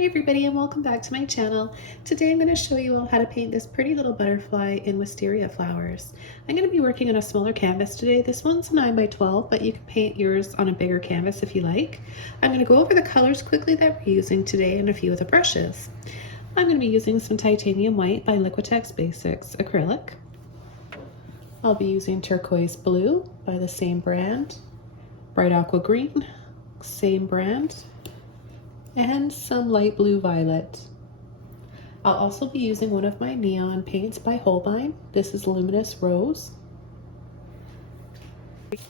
Hi everybody and welcome back to my channel. Today I'm going to show you all how to paint this pretty little butterfly in wisteria flowers. I'm going to be working on a smaller canvas today. This one's 9 by 12, but you can paint yours on a bigger canvas if you like. I'm going to go over the colors quickly that we're using today and a few of the brushes. I'm going to be using some titanium white by Liquitex Basics acrylic. I'll be using turquoise blue by the same brand, bright aqua green, same brand, and some light blue violet. I'll also be using one of my neon paints by Holbein. This is Luminous Rose.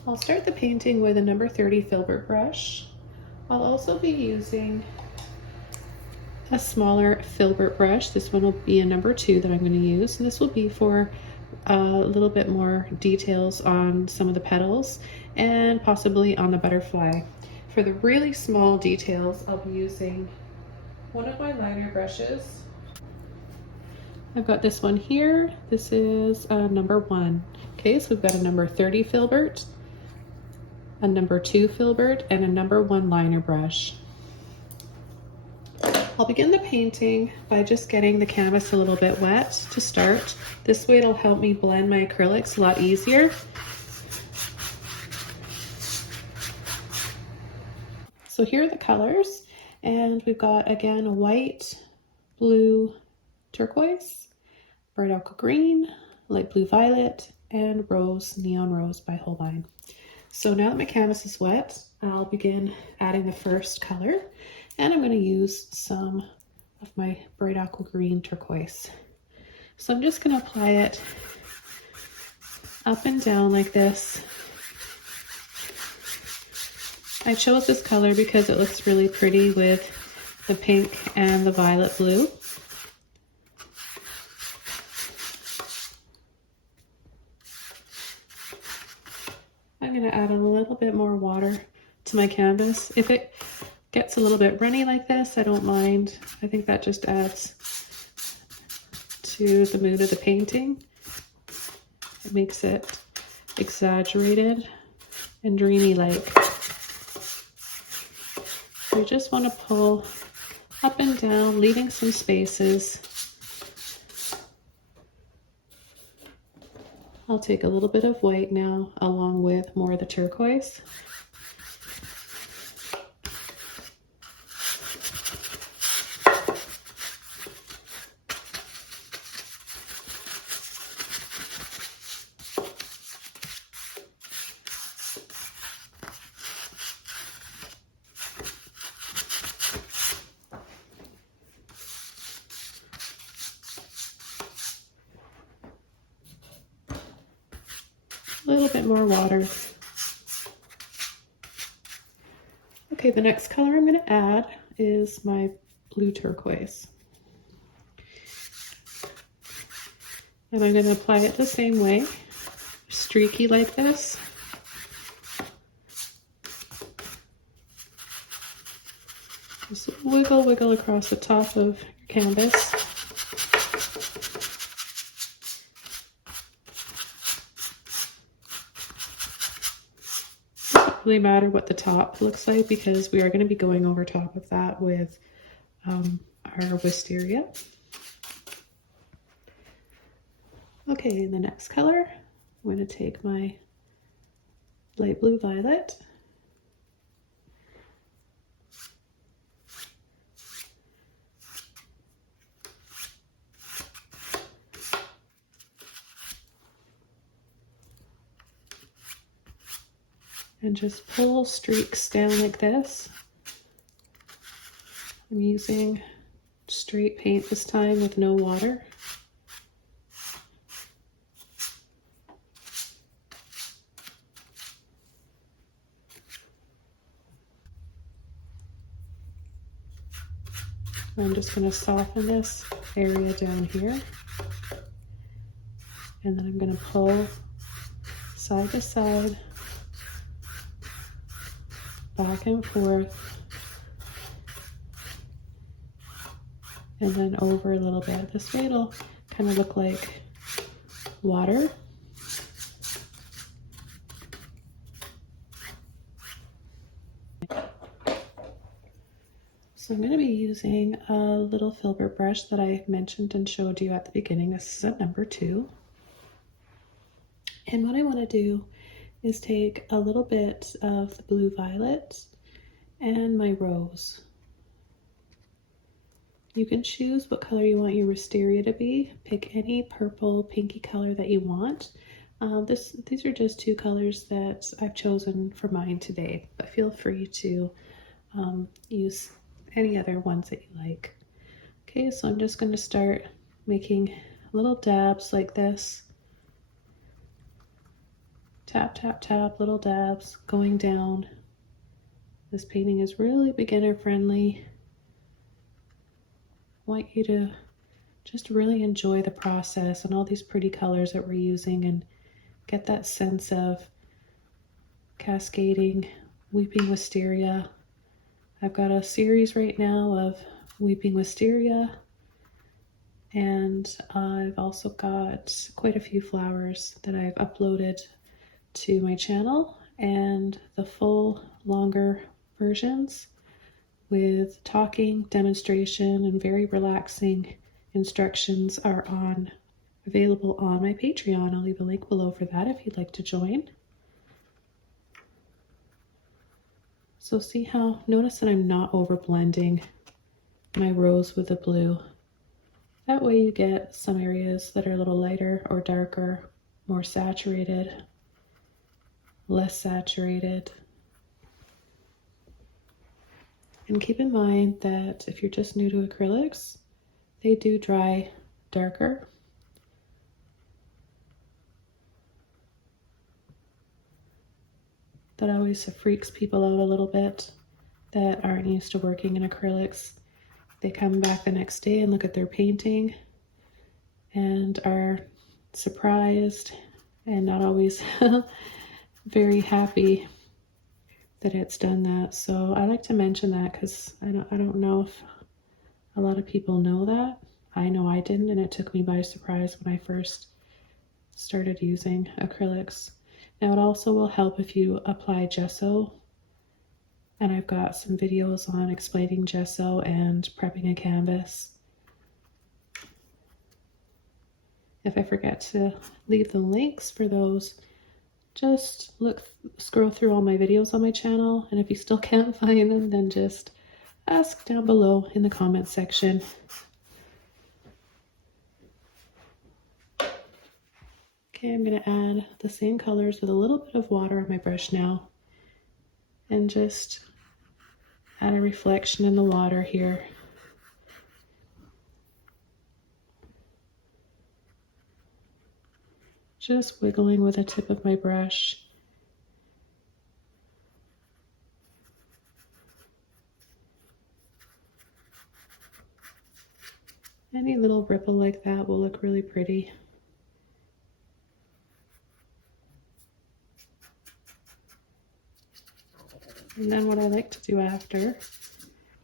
I'll start the painting with a number 30 filbert brush. I'll also be using a smaller filbert brush. This one will be a number 2 that I'm going to use, and this will be for a little bit more details on some of the petals and possibly on the butterfly. For the really small details, I'll be using one of my liner brushes. I've got this one here. This is number 1. Okay, so we've got a number 30 filbert, a number 2 filbert, and a number 1 liner brush. I'll begin the painting by just getting the canvas a little bit wet to start. This way it'll help me blend my acrylics a lot easier. So here are the colors, and we've got again a white, blue, turquoise, bright aqua green, light blue violet, and rose, neon rose by Holbein. So now that my canvas is wet, I'll begin adding the first color, and I'm going to use some of my bright aqua green turquoise. So I'm just going to apply it up and down like this. I chose this color because it looks really pretty with the pink and the violet blue. I'm going to add on a little bit more water to my canvas. If it gets a little bit runny like this, I don't mind. I think that just adds to the mood of the painting. It makes it exaggerated and dreamy-like. You just want to pull up and down, leaving some spaces. I'll take a little bit of white now, along with more of the turquoise. A little bit more water. Okay, the next color I'm going to add is my blue turquoise. And I'm going to apply it the same way, streaky like this. Just wiggle, wiggle across the top of your canvas. Really matter what the top looks like because we are going to be going over top of that with our wisteria. Okay, the next color, I'm going to take my light blue violet. And just pull streaks down like this. I'm using straight paint this time with no water. I'm just going to soften this area down here. And then I'm going to pull side to side, back and forth, and then over a little bit. This way it'll kind of look like water. So I'm going to be using a little filbert brush that I mentioned and showed you at the beginning. This is a number 2. And what I want to do is take a little bit of the blue violet and my rose. You can choose what color you want your wisteria to be. Pick any purple, pinky color that you want. These are just 2 colors that I've chosen for mine today, but feel free to use any other ones that you like. Okay, so I'm just going to start making little dabs like this. Tap, tap, tap, little dabs going down. This painting is really beginner friendly. I want you to just really enjoy the process and all these pretty colors that we're using and get that sense of cascading, weeping wisteria. I've got a series right now of weeping wisteria, and I've also got quite a few flowers that I've uploaded to my channel, and the full longer versions with talking, demonstration, and very relaxing instructions are available on my Patreon. I'll leave a link below for that if you'd like to join. So notice that I'm not over blending my rose with the blue. That way you get some areas that are a little lighter or darker, more saturated, less saturated. And keep in mind that if you're just new to acrylics, they do dry darker. That always freaks people out a little bit that aren't used to working in acrylics. They come back the next day and look at their painting and are surprised and not always very happy that it's done that. So I like to mention that because I don't know if a lot of people know that. I know I didn't, and it took me by surprise when I first started using acrylics. Now it also will help if you apply gesso, and I've got some videos on explaining gesso and prepping a canvas. If I forget to leave the links for those, just scroll through all my videos on my channel, and if you still can't find them, then just ask down below in the comments section. Okay, I'm going to add the same colors with a little bit of water on my brush now, and just add a reflection in the water here. Just wiggling with the tip of my brush. Any little ripple like that will look really pretty. And then what I like to do after,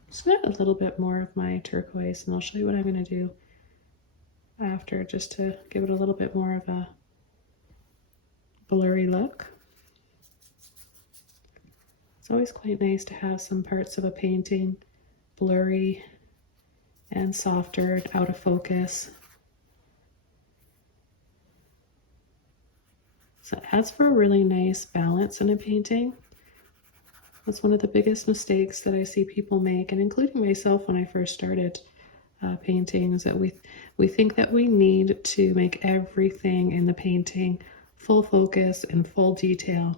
just add a little bit more of my turquoise, and I'll show you what I'm going to do after just to give it a little bit more of a blurry look. It's always quite nice to have some parts of a painting blurry and softer, out of focus. So it adds for a really nice balance in a painting. That's one of the biggest mistakes that I see people make, and including myself when I first started painting, is that we think that we need to make everything in the painting full focus and full detail.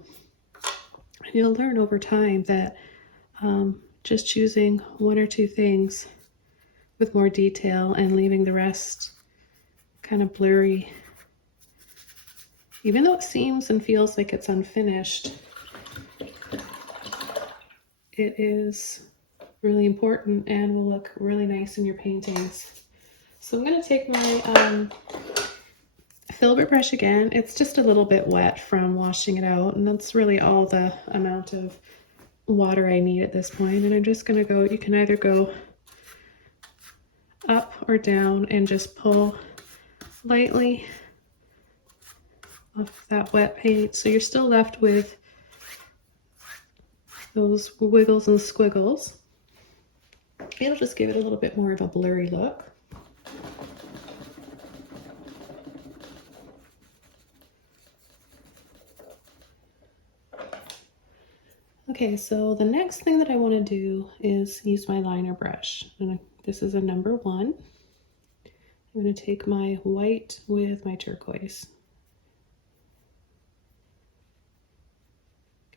And you'll learn over time that just choosing 1 or 2 things with more detail and leaving the rest kind of blurry, even though it seems and feels like it's unfinished, it is really important and will look really nice in your paintings. So I'm going to take my filbert brush again. It's just a little bit wet from washing it out, and that's really all the amount of water I need at this point. And I'm just going to go, you can either go up or down and just pull lightly off that wet paint, so you're still left with those wiggles and squiggles. It'll just give it a little bit more of a blurry look. Okay, so the next thing that I want to do is use my liner brush. And this is a number 1. I'm going to take my white with my turquoise.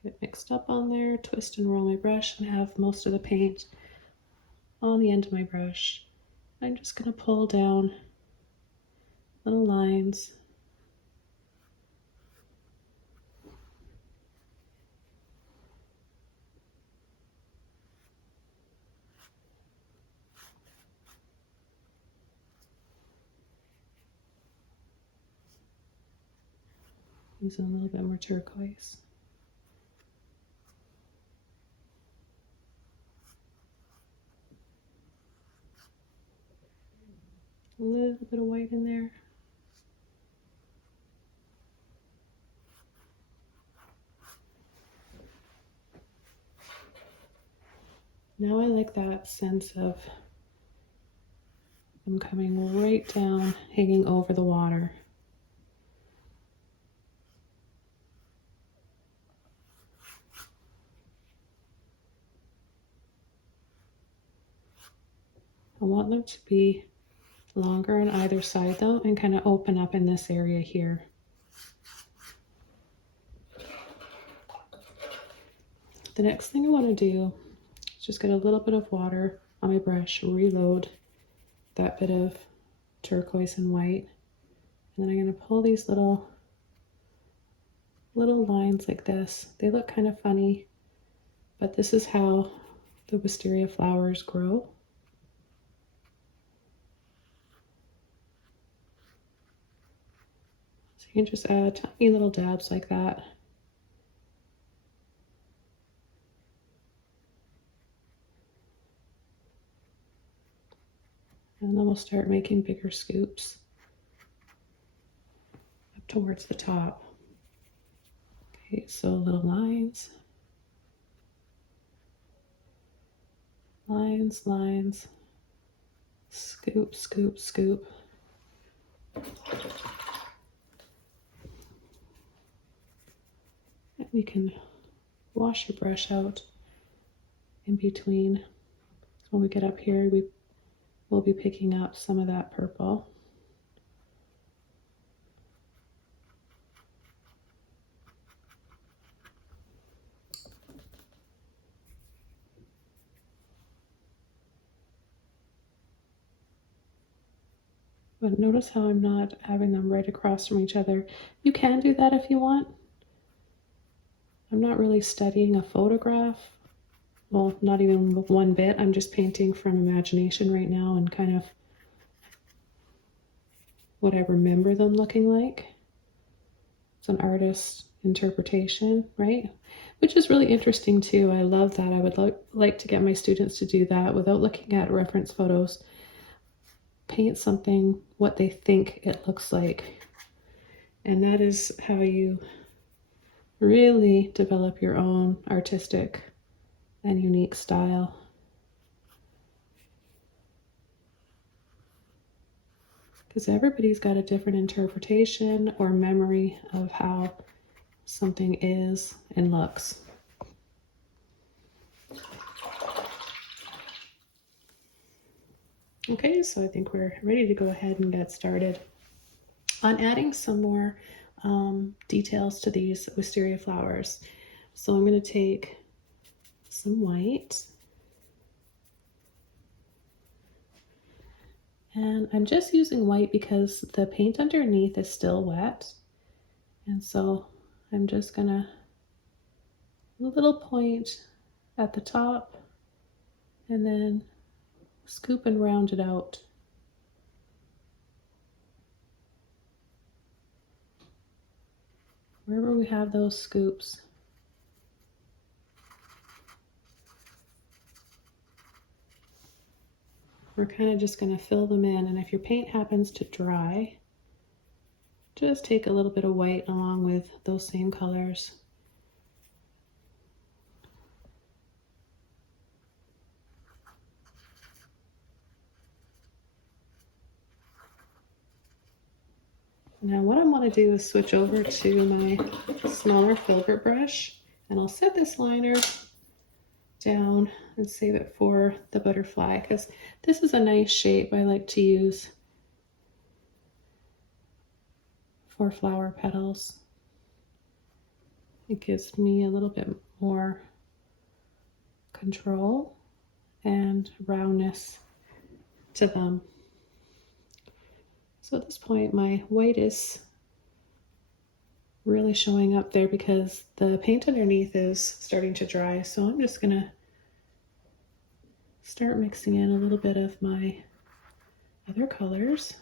Get it mixed up on there, twist and roll my brush, and have most of the paint on the end of my brush. I'm just going to pull down little lines. Using a little bit more turquoise. A little bit of white in there. Now I like that sense of them coming right down, hanging over the water. I want them to be longer on either side though, and kind of open up in this area here. The next thing I want to do is just get a little bit of water on my brush, reload that bit of turquoise and white, and then I'm going to pull these little lines like this. They look kind of funny, but this is how the wisteria flowers grow. So you can just add tiny little dabs like that. And then we'll start making bigger scoops up towards the top. Okay, so little lines, lines, lines, scoop, scoop, scoop. And you can wash your brush out in between. So when we get up here, we'll be picking up some of that purple. But notice how I'm not having them right across from each other. You can do that if you want. I'm not really studying a photograph. Well, not even one bit. I'm just painting from imagination right now and kind of what I remember them looking like. It's an artist's interpretation, right? Which is really interesting too. I love that. I would like to get my students to do that without looking at reference photos. Paint something what they think it looks like. And that is how you really develop your own artistic and unique style. Because everybody's got a different interpretation or memory of how something is and looks. Okay, so I think we're ready to go ahead and get started on adding some more details to these wisteria flowers. So I'm going to take some white, and I'm just using white because the paint underneath is still wet, and so I'm just gonna a little point at the top and then scoop and round it out. Wherever we have those scoops. We're kind of just going to fill them in, and if your paint happens to dry, just take a little bit of white along with those same colors. Now what I want to do is switch over to my smaller filbert brush, and I'll set this liner down and save it for the butterfly because this is a nice shape I like to use for flower petals. It gives me a little bit more control and roundness to them. So at this point my white is really showing up there because the paint underneath is starting to dry. So I'm just gonna start mixing in a little bit of my other colors.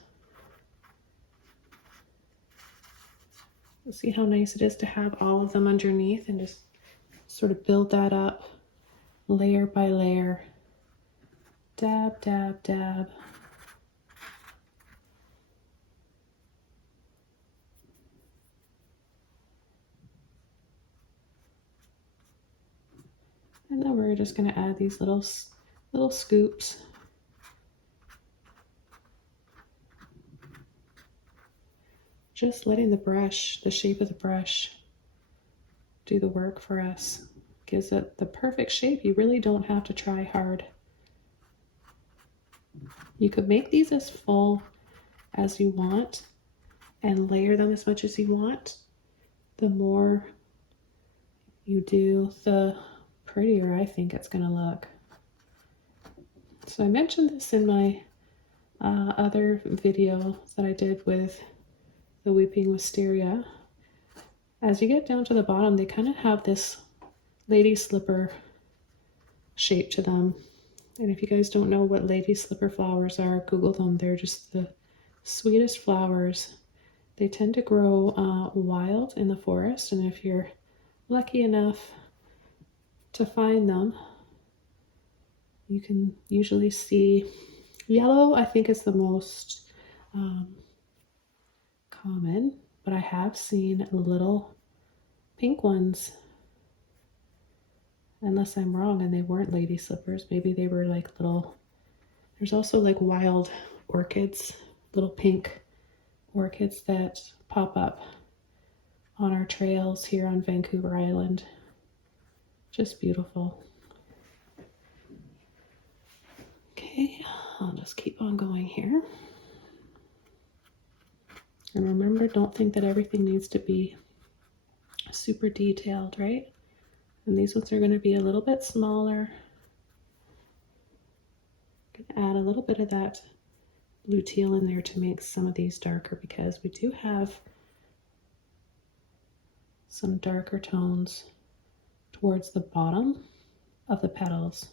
See how nice it is to have all of them underneath and just sort of build that up layer by layer. Dab, dab, dab. And then we're just going to add these little scoops. Just letting the brush, the shape of the brush, do the work for us. Gives it the perfect shape. You really don't have to try hard. You could make these as full as you want and layer them as much as you want. The more you do, the prettier I think it's going to look. So I mentioned this in my other video that I did with the weeping wisteria. As you get down to the bottom, they kind of have this lady slipper shape to them. And if you guys don't know what lady slipper flowers are, Google them. They're just the sweetest flowers. They tend to grow wild in the forest, and if you're lucky enough to find them, you can usually see yellow. I think is the most common, but I have seen little pink ones, unless I'm wrong and they weren't lady slippers. Maybe they were like little, there's also like wild orchids, little pink orchids that pop up on our trails here on Vancouver Island. Just beautiful. Okay, I'll just keep on going here. And remember, don't think that everything needs to be super detailed, right? And these ones are going to be a little bit smaller. I'm going to add a little bit of that blue teal in there to make some of these darker, because we do have some darker tones towards the bottom of the petals.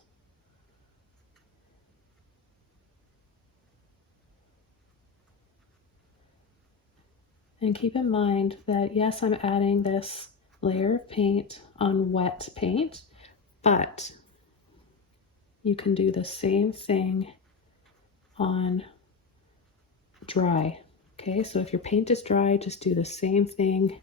And keep in mind that yes, I'm adding this layer of paint on wet paint, but you can do the same thing on dry. Okay, so if your paint is dry, just do the same thing.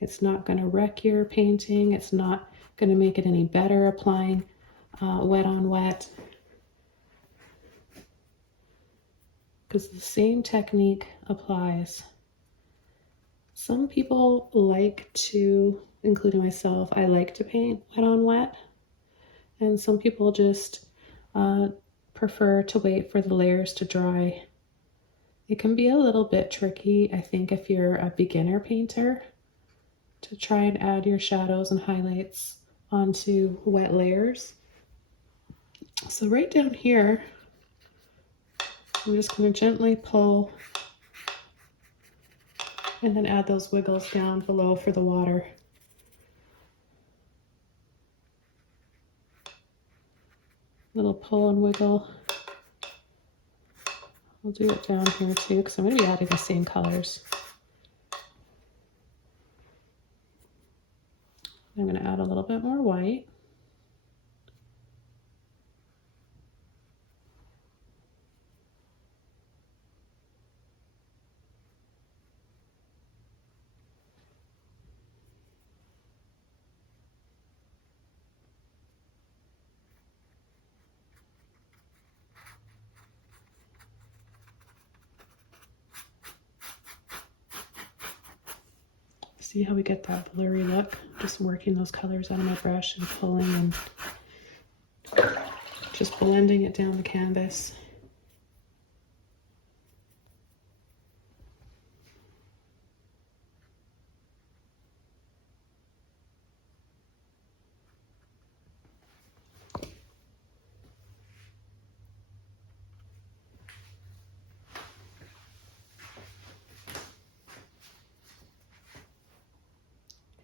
It's not going to wreck your painting. It's not going to make it any better applying wet on wet, because the same technique applies. Some people like to, including myself, I like to paint wet on wet, and some people just prefer to wait for the layers to dry. It can be a little bit tricky, I think, if you're a beginner painter, to try and add your shadows and highlights onto wet layers. So right down here, I'm just going to gently pull and then add those wiggles down below for the water. Little pull and wiggle. I'll do it down here too, because I'm going to be adding the same colors. I'm going to add a little bit more white. See how we get that blurry look? Just working those colors out of my brush and pulling and just blending it down the canvas.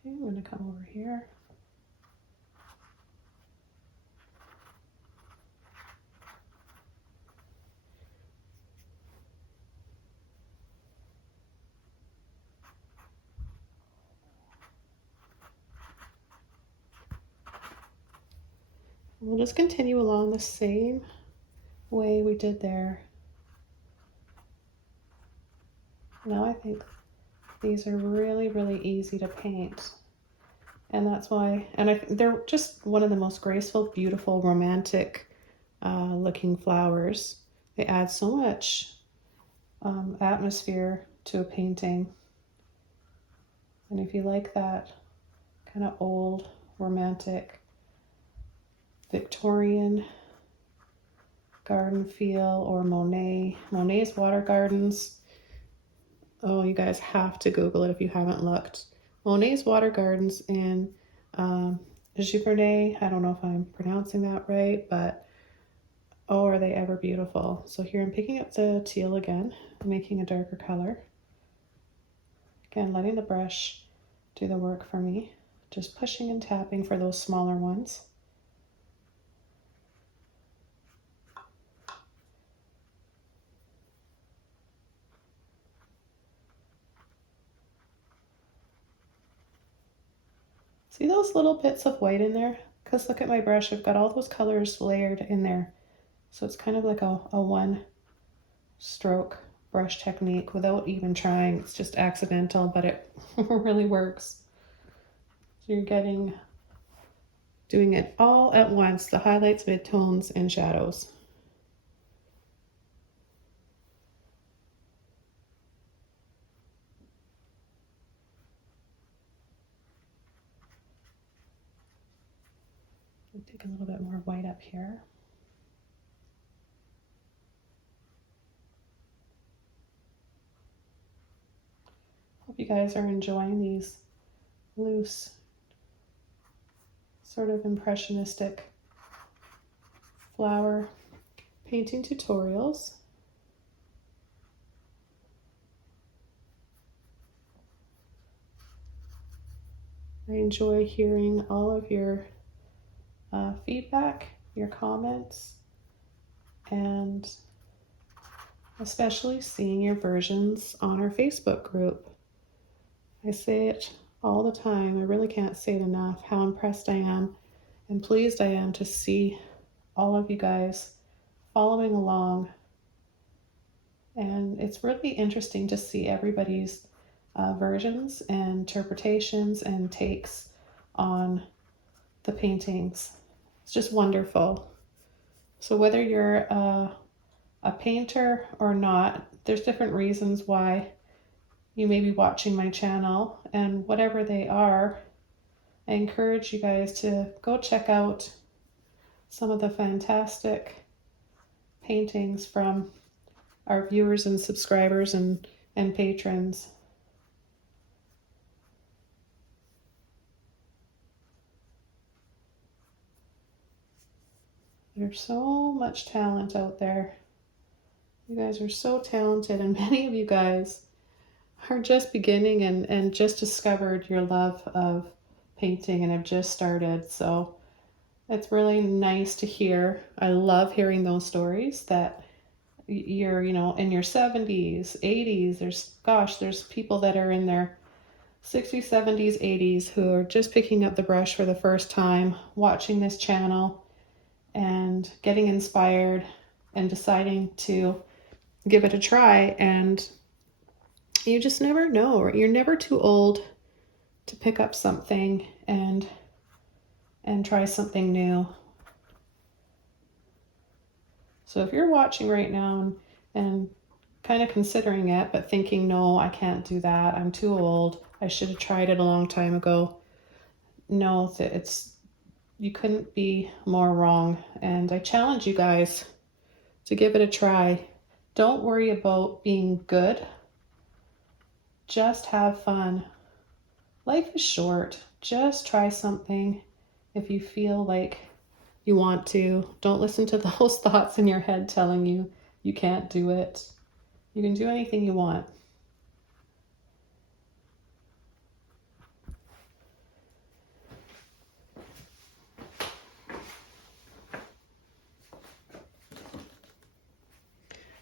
Okay, I'm going to come over here. We'll just continue along the same way we did there. Now I think these are really, really easy to paint. And that's why, and they're just one of the most graceful, beautiful, romantic looking flowers. They add so much atmosphere to a painting. And if you like that kind of old, romantic, Victorian garden feel, or Monet's water gardens. Oh, you guys have to Google it if you haven't looked. Monet's water gardens in Giverny. I don't know if I'm pronouncing that right, but oh, are they ever beautiful. So here I'm picking up the teal again, making a darker color. Again, letting the brush do the work for me. Just pushing and tapping for those smaller ones. See those little bits of white in there? Because look at my brush, I've got all those colors layered in there. So it's kind of like a one stroke brush technique without even trying. It's just accidental, but it really works. So you're doing it all at once, the highlights, midtones, and shadows. I'll take a little bit more white up here. Hope you guys are enjoying these loose, sort of impressionistic flower painting tutorials. I enjoy hearing all of your feedback, your comments, and especially seeing your versions on our Facebook group. I say it all the time. I really can't say it enough how impressed I am and pleased I am to see all of you guys following along. And it's really interesting to see everybody's versions and interpretations and takes on the paintings. It's just wonderful. So whether you're a painter or not, there's different reasons why you may be watching my channel, and whatever they are, I encourage you guys to go check out some of the fantastic paintings from our viewers and subscribers and patrons. There's so much talent out there. You guys are so talented, and many of you guys are just beginning and just discovered your love of painting and have just started. So it's really nice to hear. I love hearing those stories that you're, in your 70s, 80s. There's people that are in their 60s, 70s, 80s who are just picking up the brush for the first time, watching this channel and getting inspired and deciding to give it a try. And you just never know. You're never too old to pick up something and try something new. So if you're watching right now and kind of considering it, but thinking, no, I can't do that, I'm too old, I should have tried it a long time ago. No, you couldn't be more wrong. And I challenge you guys to give it a try. Don't worry about being good. Just have fun. Life is short. Just try something if you feel like you want to. Don't listen to those thoughts in your head telling you you can't do it. You can do anything you want.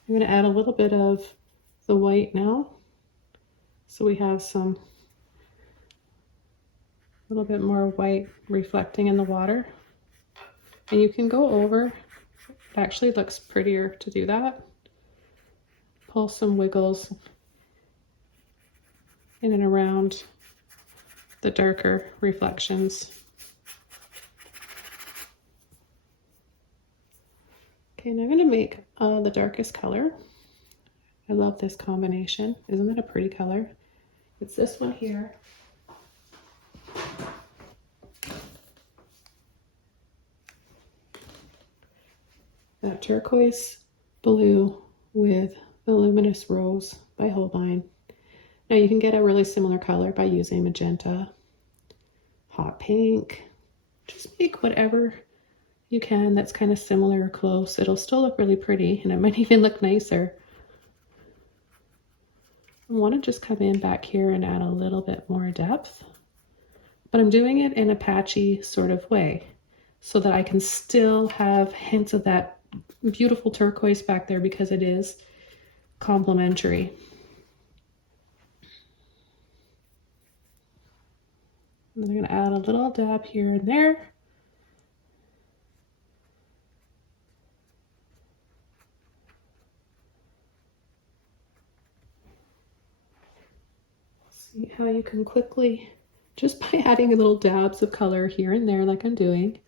I'm going to add a little bit of the white now. So we have a little bit more white reflecting in the water. And you can go over, it actually looks prettier to do that. Pull some wiggles in and around the darker reflections. Okay, now I'm going to make the darkest color. I love this combination. Isn't it a pretty color? It's this one here. That turquoise blue with the luminous rose by Holbein. Now you can get a really similar color by using magenta, hot pink. Just make whatever you can that's kind of similar or close. It'll still look really pretty and it might even look nicer. I want to just come in back here and add a little bit more depth, but I'm doing it in a patchy sort of way so that I can still have hints of that beautiful turquoise back there because it is complementary. And then I'm going to add a little dab here and there. See how you can quickly, just by adding little dabs of color here and there like I'm doing,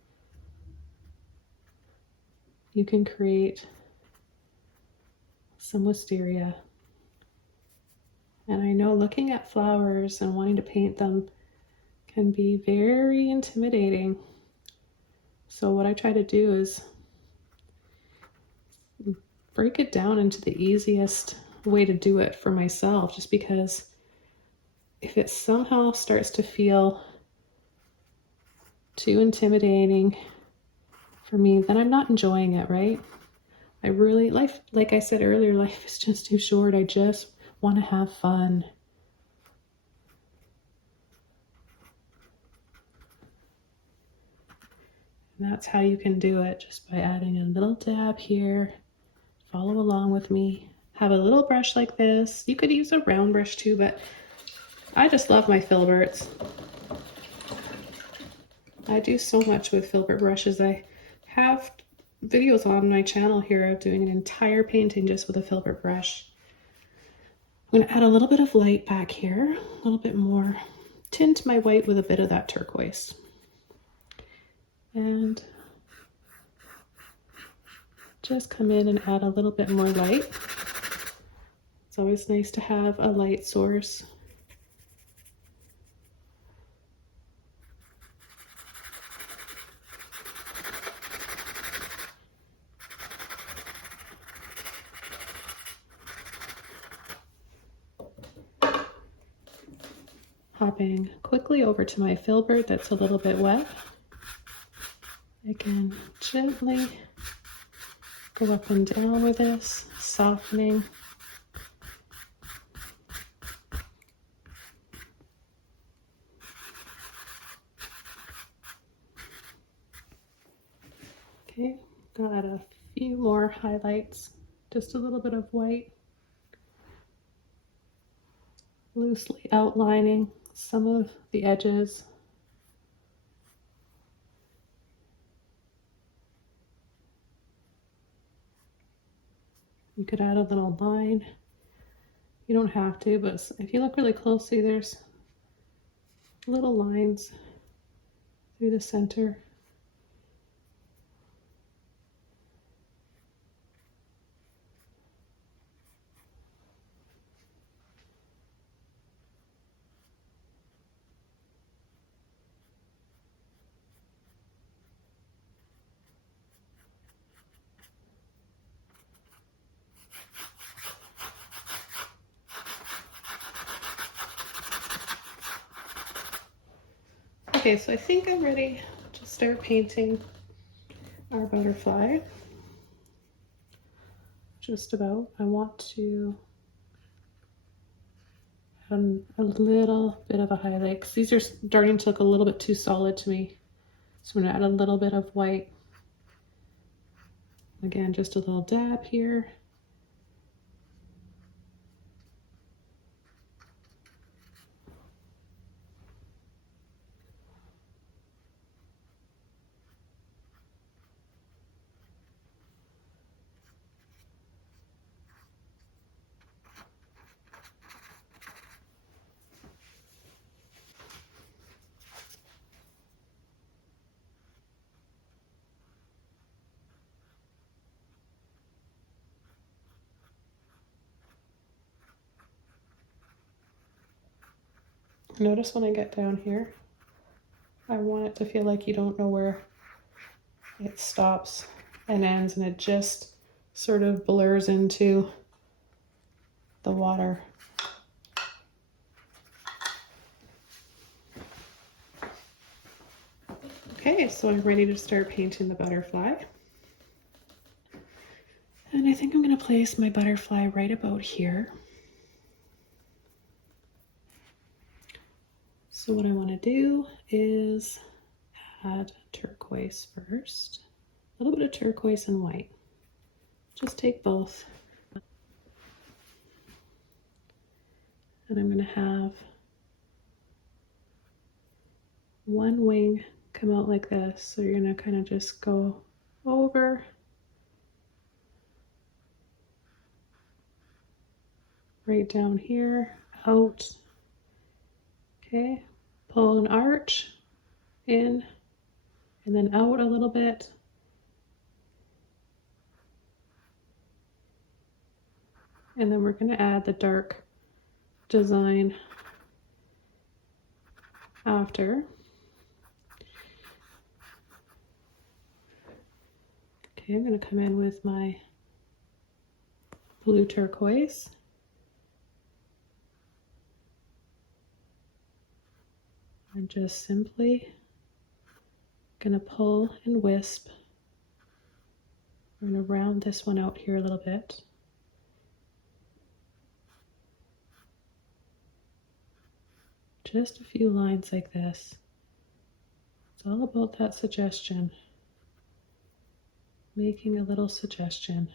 you can create some wisteria. And I know looking at flowers and wanting to paint them can be very intimidating. So what I try to do is break it down into the easiest way to do it for myself, just because if it somehow starts to feel too intimidating for me, then I'm not enjoying it, right? Life, like I said earlier, life is just too short. I just want to have fun. And that's how you can do it, just by adding a little dab here. Follow along with me. Have a little brush like this. You could use a round brush too, but I just love my filberts. I do so much with filbert brushes. I have videos on my channel here of doing an entire painting just with a filbert brush. I'm going to add a little bit of light back here, a little bit more. Tint my white with a bit of that turquoise. And just come in and add a little bit more light. It's always nice to have a light source. Hopping quickly over to my filbert that's a little bit wet. I can gently go up and down with this, softening. Okay, got a few more highlights, just a little bit of white, loosely outlining some of the edges. You could add a little line. You don't have to, but if you look really closely, there's little lines through the center. Okay, so I think I'm ready to start painting our butterfly. Just about. I want to add a little bit of a highlight because these are starting to look a little bit too solid to me. So I'm going to add a little bit of white. Again, just a little dab here. Notice when I get down here, I want it to feel like you don't know where it stops and ends, and it just sort of blurs into the water. Okay, so I'm ready to start painting the butterfly. And I think I'm going to place my butterfly right about here. So what I want to do is add turquoise first. A little bit of turquoise and white. Just take both. And I'm going to have one wing come out like this. So you're going to kind of just go over, right down here, out. Okay, pull an arch in and then out a little bit. And then we're going to add the dark design after. Okay, I'm going to come in with my blue turquoise. I'm just simply going to pull and wisp. I'm going to round this one out here a little bit. Just a few lines like this. It's all about that suggestion. Making a little suggestion.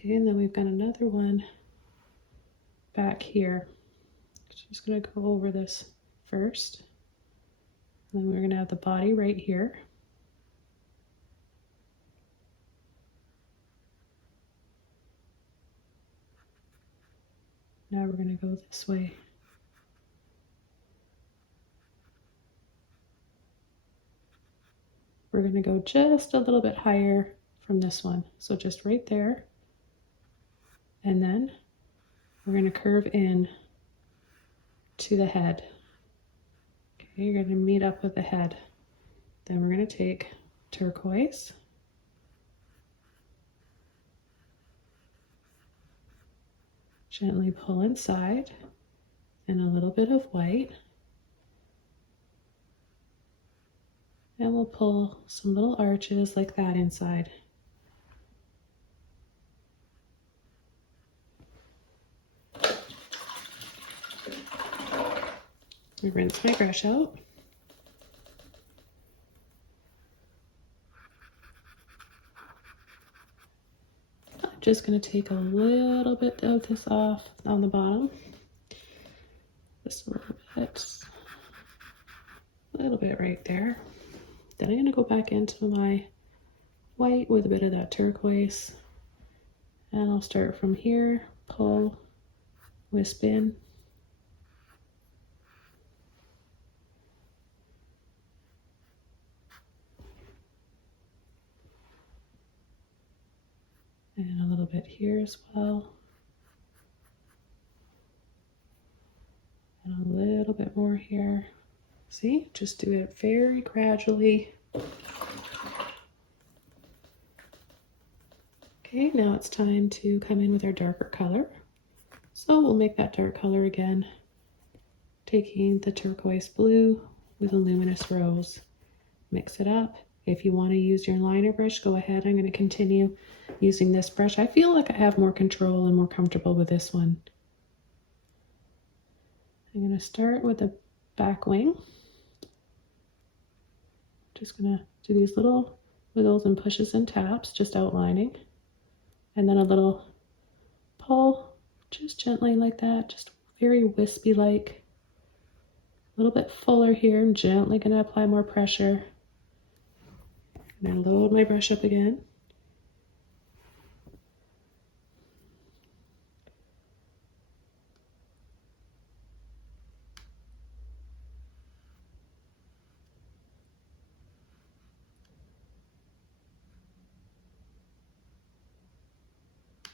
Okay, and then we've got another one back here. Just going to go over this first. And then we're going to have the body right here. Now we're going to go this way. We're going to go just a little bit higher from this one. So just right there. And then we're going to curve in to the head. Okay, you're going to meet up with the head. Then we're going to take turquoise. Gently pull inside and a little bit of white. And we'll pull some little arches like that inside. I rinse my brush out. I'm just going to take a little bit of this off on the bottom. Just a little bit right there. Then I'm going to go back into my white with a bit of that turquoise. And I'll start from here, pull, wisp in. And a little bit here as well. And a little bit more here. See, just do it very gradually. Okay, now it's time to come in with our darker color. So we'll make that dark color again, taking the turquoise blue with a luminous rose. Mix it up. If you want to use your liner brush, go ahead. I'm going to continue using this brush. I feel like I have more control and more comfortable with this one. I'm going to start with the back wing. Just going to do these little wiggles and pushes and taps, just outlining. And then a little pull, just gently like that, just very wispy-like. A little bit fuller here. I'm gently going to apply more pressure. I'm going to load my brush up again.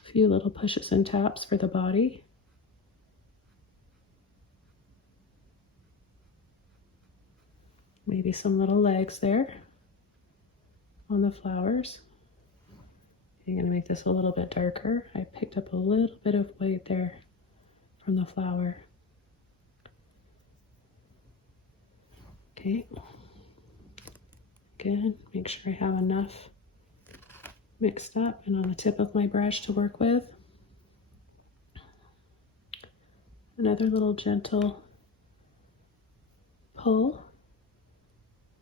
A few little pushes and taps for the body. Maybe some little legs there on the flowers. I'm going to make this a little bit darker. I picked up a little bit of white there from the flower. Okay. Again, make sure I have enough mixed up and on the tip of my brush to work with. Another little gentle pull.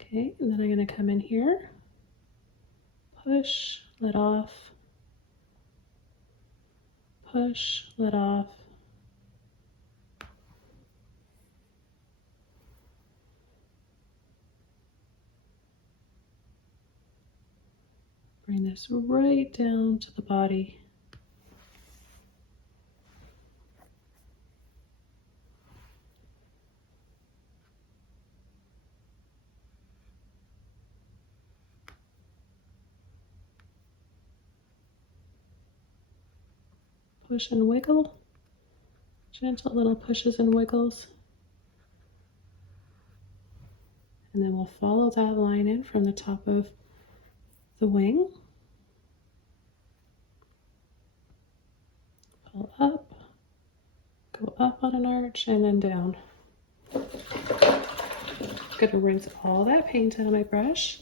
Okay, and then I'm going to come in here, push, let off, push, let off. Bring this right down to the body. Push and wiggle. Gentle little pushes and wiggles. And then we'll follow that line in from the top of the wing. Pull up, go up on an arch, and then down. I'm gonna rinse all that paint out of my brush,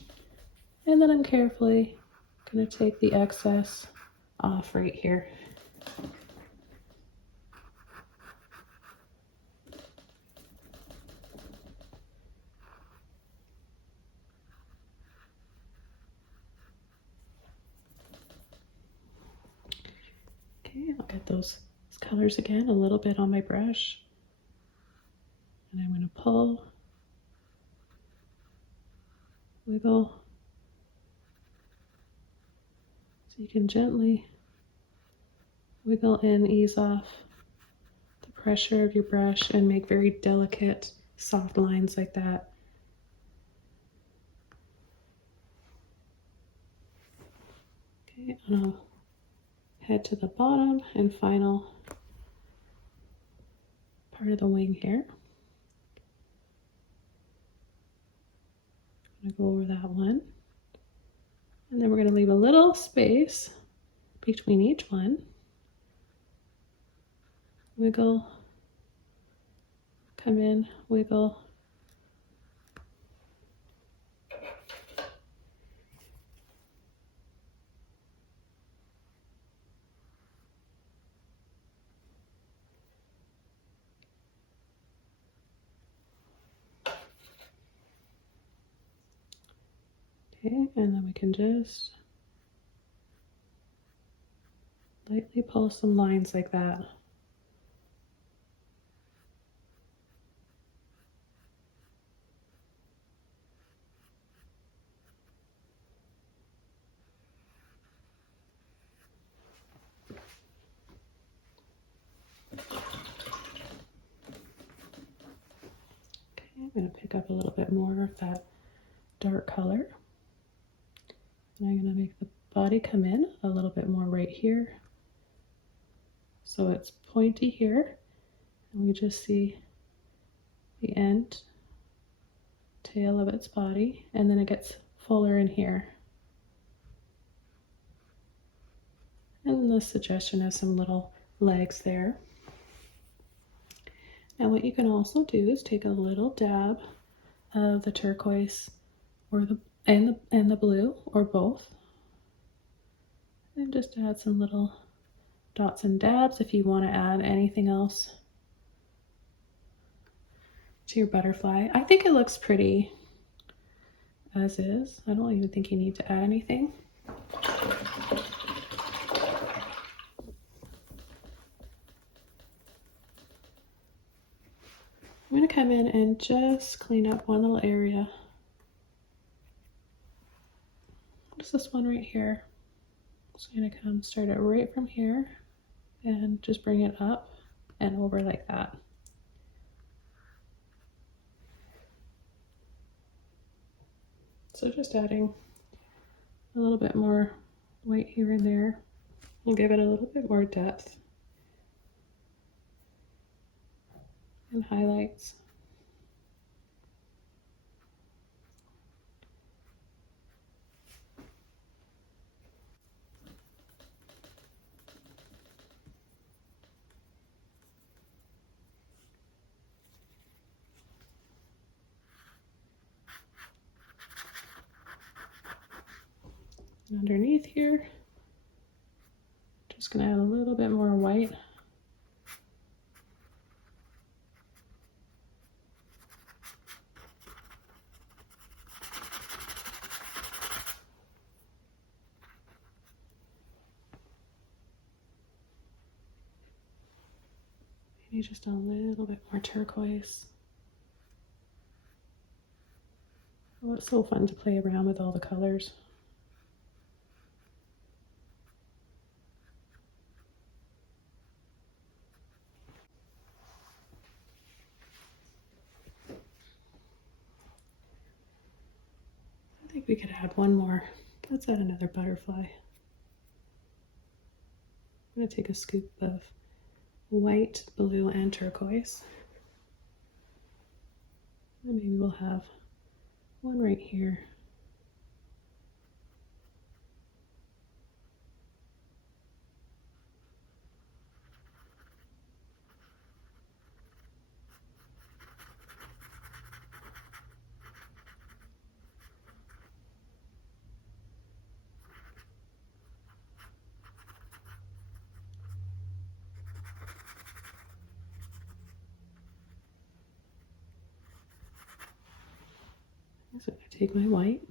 and then I'm carefully gonna take the excess off right here. Okay, I'll get those colors again a little bit on my brush. And I'm going to pull, wiggle. So you can gently wiggle and ease off the pressure of your brush and make very delicate, soft lines like that. Okay, and I'll head to the bottom and final part of the wing here. I'm going to go over that one. And then we're going to leave a little space between each one. Wiggle, come in, wiggle. Okay, and then we can just lightly pull some lines like that. Okay, I'm going to pick up a little bit more of that dark color. And I'm going to make the body come in a little bit more right here. So it's pointy here, and we just see the end tail of its body, and then it gets fuller in here. And the suggestion has some little legs there. Now what you can also do is take a little dab of the turquoise or the blue or both, and just add some little dots and dabs if you want to add anything else to your butterfly. I think it looks pretty as is. I don't even think you need to add anything. I'm going to come in and just clean up one little area. What's this one right here? So I'm going to come start it right from here and just bring it up and over like that. So just adding a little bit more white here and there will give it a little bit more depth and highlights. Underneath here, just going to add a little bit more white. Maybe just a little bit more turquoise. Oh, it's so fun to play around with all the colors. I think we could add one more. Let's add another butterfly. I'm going to take a scoop of white, blue, and turquoise. And maybe we'll have one right here. So I take my white.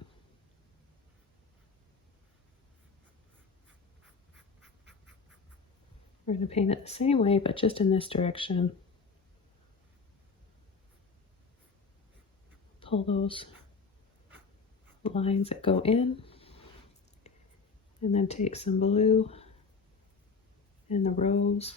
We're going to paint it the same way, but just in this direction. Pull those lines that go in, and then take some blue and the rose.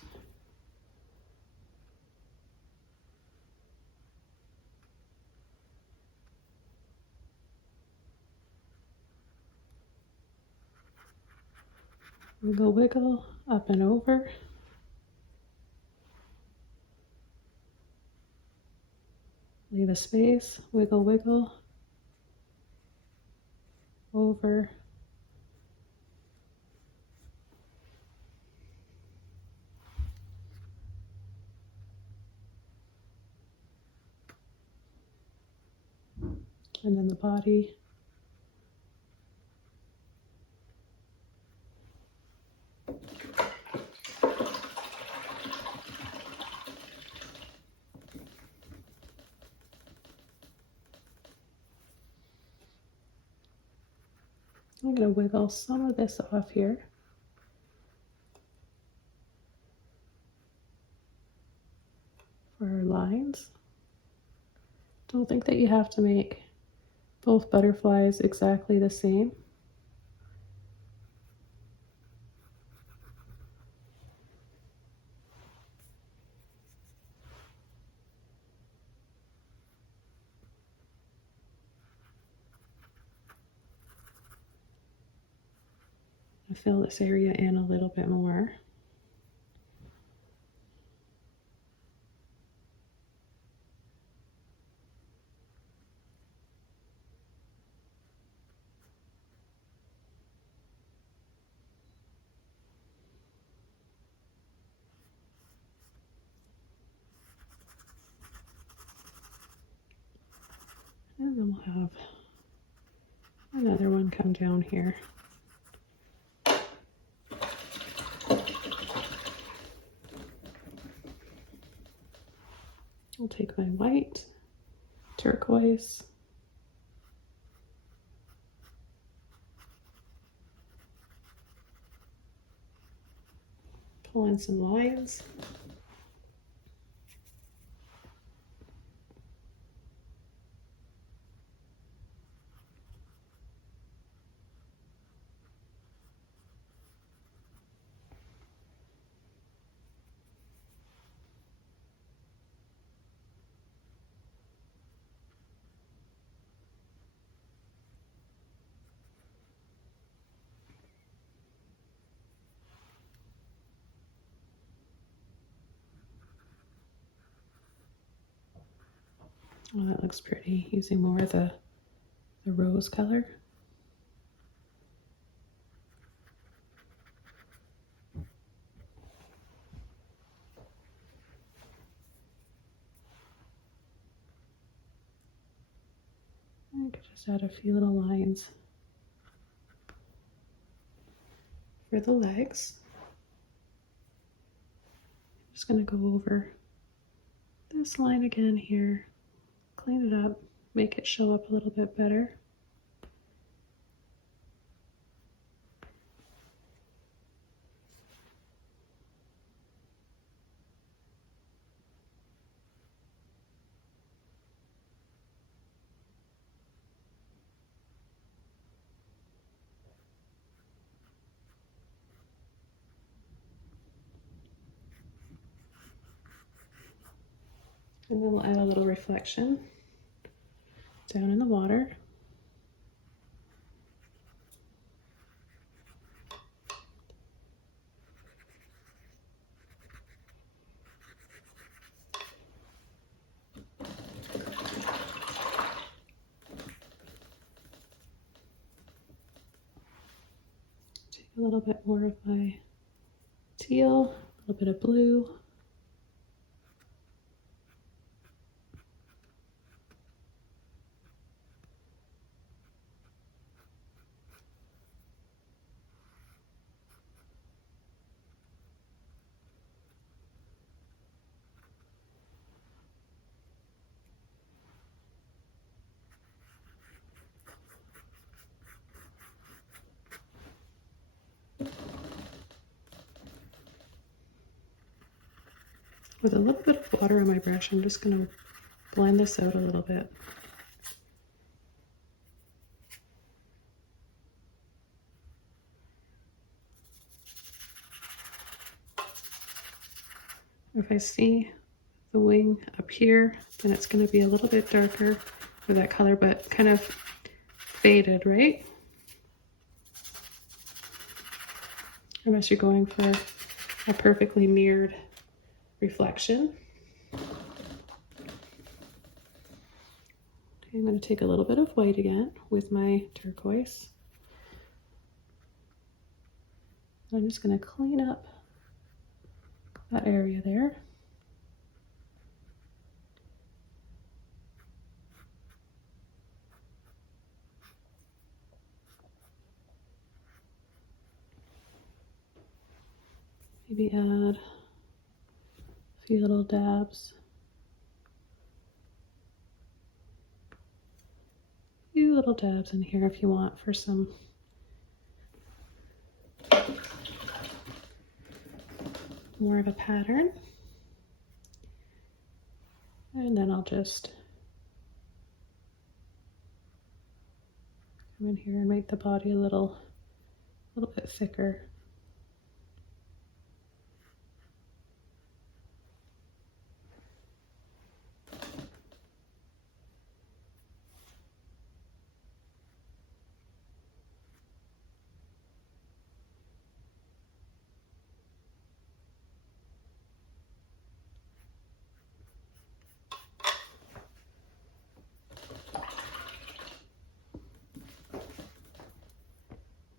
Wiggle, wiggle, up and over. Leave a space, wiggle, wiggle, over. And then the body. I'm going to wiggle some of this off here. For our lines. Don't think that you have to make both butterflies exactly the same. I fill this area in a little bit more. And then we'll have another one come down here. I'll take my white, turquoise, pull in some lines. Oh, that looks pretty, using more of the rose color. I could just add a few little lines for the legs. I'm just going to go over this line again here, clean it up, make it show up a little bit better. And then we'll add a little reflection down in the water. Take a little bit more of my teal, a little bit of blue. With a little bit of water on my brush, I'm just going to blend this out a little bit. If I see the wing up here, then it's going to be a little bit darker for that color, but kind of faded, right? Unless you're going for a perfectly mirrored reflection. Okay, I'm going to take a little bit of white again with my turquoise. I'm just going to clean up that area there. Maybe add a few little dabs. A few little dabs in here if you want for some more of a pattern. And then I'll just come in here and make the body a little bit thicker.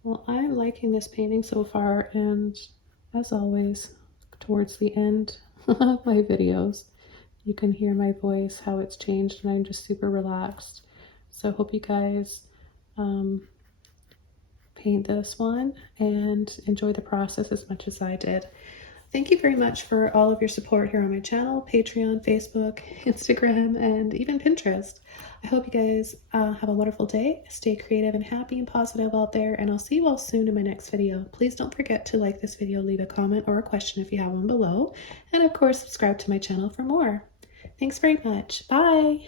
Well, I'm liking this painting so far, and as always, towards the end of my videos, you can hear my voice, how it's changed, and I'm just super relaxed. So I hope you guys paint this one and enjoy the process as much as I did. Thank you very much for all of your support here on my channel, Patreon, Facebook, Instagram, and even Pinterest. I hope you guys have a wonderful day. Stay creative and happy and positive out there, and I'll see you all soon in my next video. Please don't forget to like this video, leave a comment or a question if you have one below, and of course, subscribe to my channel for more. Thanks very much. Bye!